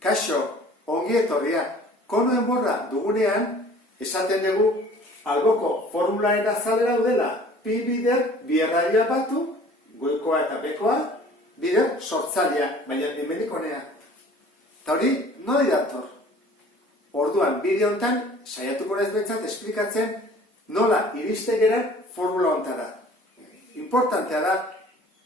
Kaixo, ongi etorria, konuen borra dugunean, esaten dugu, alboko formularen azalera udela, pi bider, bi erradioa batu, goikoa eta bekoa, bider sortzailea, baina hemendik honea. Eta hori, nori dator? Orduan, bideo honetan, saiatuko naiz behintzat esplikatzen nola iriste geren formula honetara. Importantea da,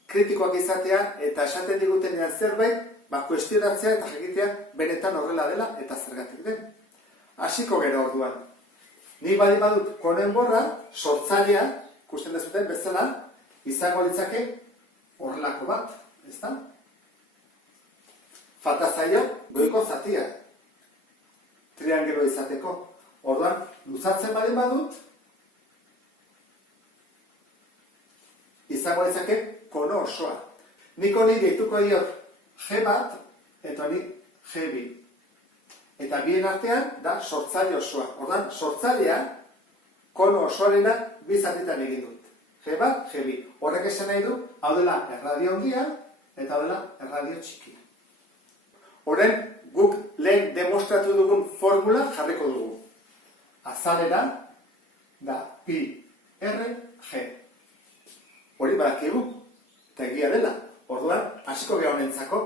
kritikoak izatea eta esaten digutenean zerbait, kuestionatzea eta jakitea benetan horrela dela eta zergatik den. Hasiko gero orduan. Nik badi badut konen borra, sortzailea, ikusten dezuten bezala, izango litzake horrelako bat, ezta? Falta zaio goiko zatia. Triangelo izateko. Orduan, luzatzen badi badut, izango litzake kono osoa. Nik honi deituko diot G bat, eta honi G bi. Eta bien artean da sortzaile osoa. Ordan, sortzailea kono osoarena bi zatitan egin dut. G bat, G bi. Horrek esan nahi du, hau dela erradio handia, eta hau dela erradio txikia. Horren, guk lehen demostratu dugun formula jarriko dugu. Azalera da pi R G. Hori badakigu, eta egia dela. Orduan, hasiko geha honentzako,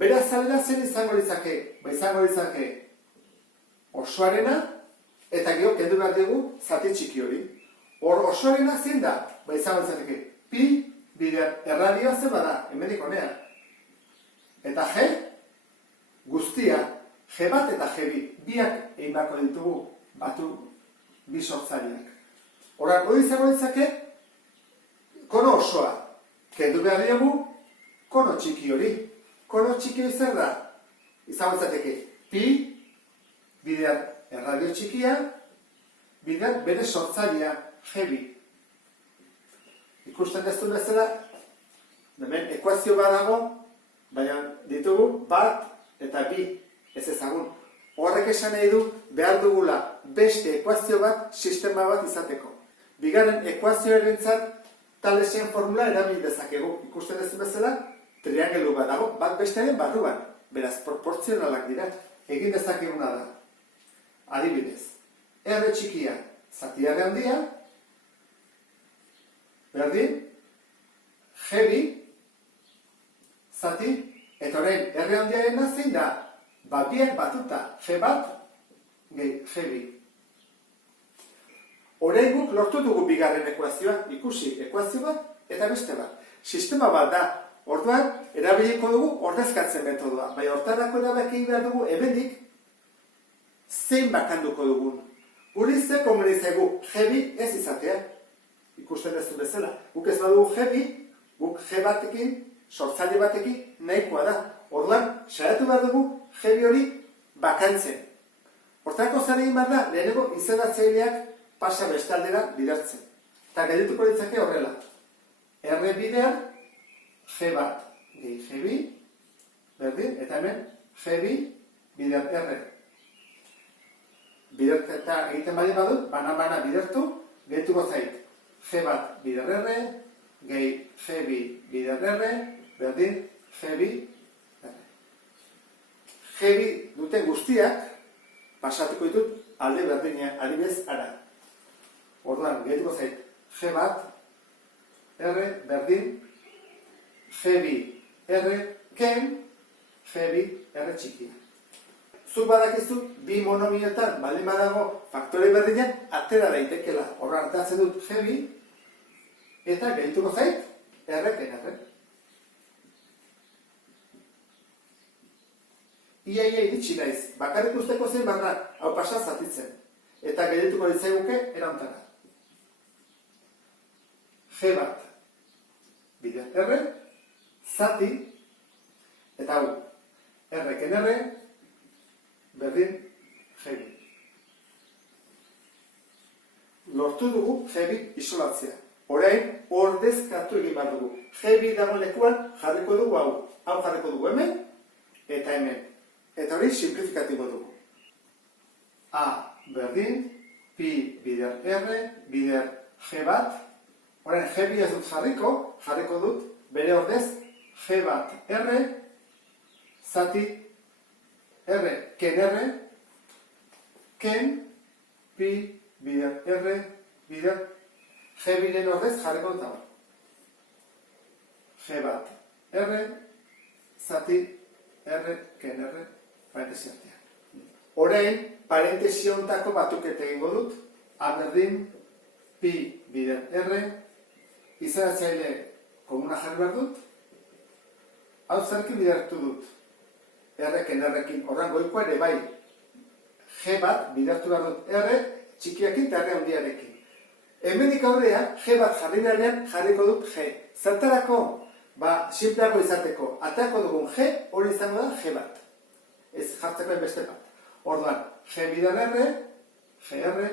bere azalera zen izango litzake, izango litzake osoarena, eta geho kendu behar dugu zati txiki hori. Hor osoarena zein da, izango litzake pi bider erradioa zen bada, hemenik honea. Eta G, guztia, G bat eta G bi, biak egin bako ditugu batu bi sortzaileak. Horak, hori izango litzake kono osoa, kendu behar dugu kono txiki hori. Kono txiki hori zer da? Izango litzateke pi, bider erradio txikia, bider bere sortzailea, G bi. Ikusten dezun bezala, hemen ekuazio bat dago, baina ditugu bat eta bi ez ezagun. Horrek esan nahi du behar dugula beste ekuazio bat, sistema bat izateko. Bigarren ekuazioarentzat talesien formula erabil dezakegu. Ikusten dezun bezala, triangelu bat dago, bat bestearen barruan. Beraz, proportzionalak dira. Egin dezakeguna da. Adibidez, R txikia, zatiare handia, berdin, G bi, zati, eta orain, R handiaren zein da, biak batuta, G bat, gehi, G bi. Orain guk lortu dugu bigarren ekuazioa, ikusi, ekuazio bat eta beste bat. Sistema bat da, orduan, erabiliko dugu ordezkatzen metodoa. Bai, hortarako erabaki behar dugu, hemendik, zein bakanduko dugun. Guri ze komunizegu, G bi ez izatea. Ikusten dezu bezala. Guk ez badugu G bi, guk G batekin, sortzaile batekin, nahikoa da. Orduan, saiatu behar dugu, G bi hori bakantzen. Hortarako zer egin behar da, lehenengo izenatzaileak pasa bestaldera bidertzen. Eta geldituko ditzake horrela. R bider, G bat, gehi G bi, berdin, eta hemen G bi, bider R. Biderketa egiten badi badut, bana bidertu, gehituko zait. G bat, bider R, gehi G bi, bider R, berdin, G bi, R. G bi duten guztiak, pasatuko ditut alde berdinean, adibidez ara. Orduan, gehituko zait, G bat, R, berdin, G bi, R, ken, G bi, R txikia. Zuk badakizu, bi monomioetan, baldin badago, faktore berdinean, atera daitekela. Horra hartatzen dut G bi, eta gehituko zait, R, ken, R. Ia iritsi naiz, bakarrik usteko zen barra, hau pasa zatitzen. Eta gehituko ditzaiguke, erantara. G bat, bider R, zati, eta hau, R-ken R, berdin, G bi. Lortu dugu G bi isolatzea. Orain, ordezkatu egin behar dugu. G bi dagoen lekuan jarriko dugu hau. Hau jarriko dugu hemen, eta hemen. Eta hori simplifikatibo dugu. A, berdin, pi, bider R, bider G bat, orain, G bi ez dut jarriko dut, bere ordez, G bat R, zati, R, ken R, ken, pi, bider, R, bider, G biren ordez jarriko dut hau. G bat, R, zati, R, ken R, parentesi artean. Orain, parentesi hontako batukete egingo dut, A berdin, pi bider R, izaratzaile komuna jarri behar dut, hau zerkin bidertu dut, R-ken R-kin, horren goikoa ere bai, G bat bidertu behar dut, R txikiakin eta R handiarekin. Hemendik aurrean, G bat jarri beharrean jarriko dut G. Zertarako, simpleago izateko, ateako dugun G, hori izango da G bat. Ez jartzeko beste bat. Orduan, G bider R, GR,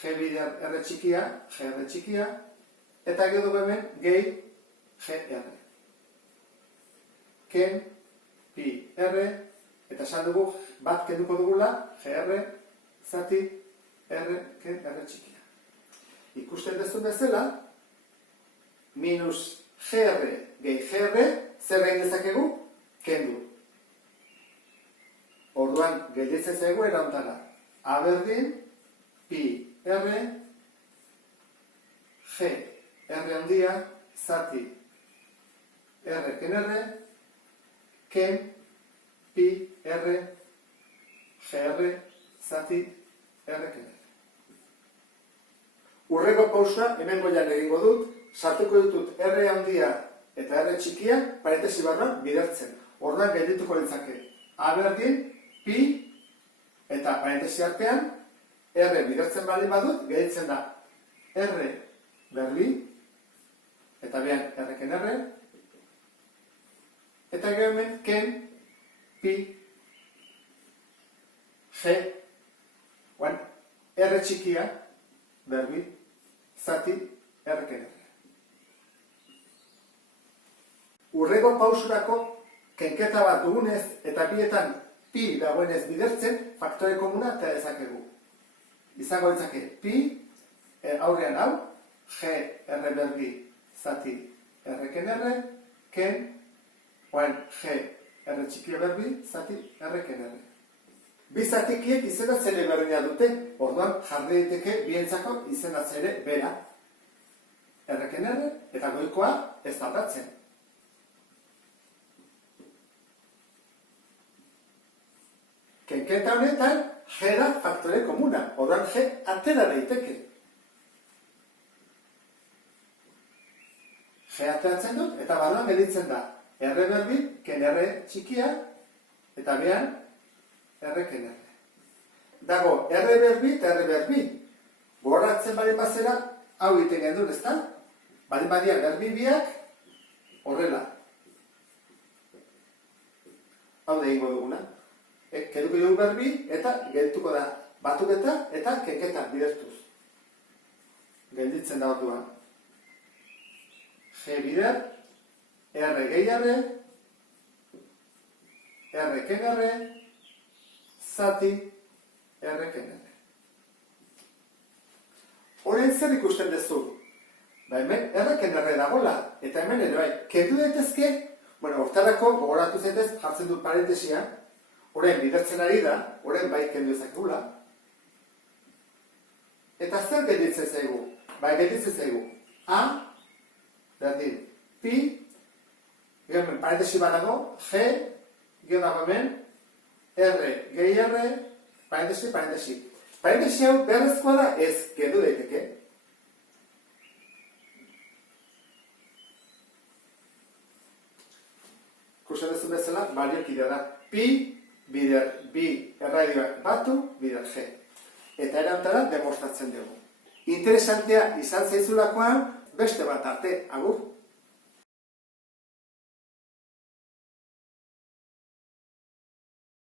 G bider R txikia, GR txikia, eta gero dugu hemen gehi GR. Ken, pi, R, eta esan dugu bat kenduko dugula, GR, zati, R, ken, R txikia. Ikusten dezun bezala, minus GR gehi GR, zer egin dezakegu? Kendu. Orduan, gelditzen zaigu erantara. A berdin, pi, R, G, R handia, zati, R, ken R, ken, pi, R, GR, zati, R, ken R. Urreko pausa, hemen goian egingo dut, sartuko ditut R handia eta R txikia, parentesi barruan bidertzen. Orduan geldituko litzake. A berdin, pi, eta parentesi artean, R bidertzen baldin badut, gelditzen da R berbi, eta behan R ken R, eta gero hemen ken, pi, G, R txikia, berbi, zati, R ken R. Urrego pausurako kenketa bat dugunez eta bietan pi dagoenez bidertzen, faktore komuna eta dezakegu. Izango ditzake pi, aurrean hau, G, R berbi, zati, R ken R, ken, G, R txikia berbi, zati, R ken R. Bi zatikiek izendatzele berdina dute, orduan jarri daiteke bientzako izendatzele bera. R ken R, eta goikoa ez aldatzen. Kenketa honetan, G da faktore komuna, orduan G atera daiteke. G ateratzen dut, eta barruan gelditzen da. R berbi, ken R txikia, eta behan, R ken R. Dago, R berbi eta R berbi. Gogoratzen bali bazera, hau egiten gendun, ezta? Bali badia berbi biak, horrela. Hau da egingo duguna. Kenduko dugu berbi, eta geldituko da batuketa eta kenketa bidertuz. Gelditzen da orduan. G bider, R gehi R, R ken R, zati, R ken R. Horren zer ikusten duzu? Hemen R ken R dagoela, eta hemen ere bai, kendu daitezke, hortarako gogoratu zaitez jartzen dut parentesia, horren bidertzen ari da, horren bai kendu ezakegula. Eta zer gelditzen zaigu? Gelditzen zaigu A, berdin, pi, hemen parentesi banago, G, gero dago hemen, R, gehi R, parentesi, parentesi. Parentesi hau beharrezkoa da ez, kendu daiteke. Ikusten duzun bezala, baliokidea da. Pi, bider, bi, erradioak batu, bider G. Eta erantara demostratzen dugu. Interesantea izan zaizulakoan, beste bat arte, agur.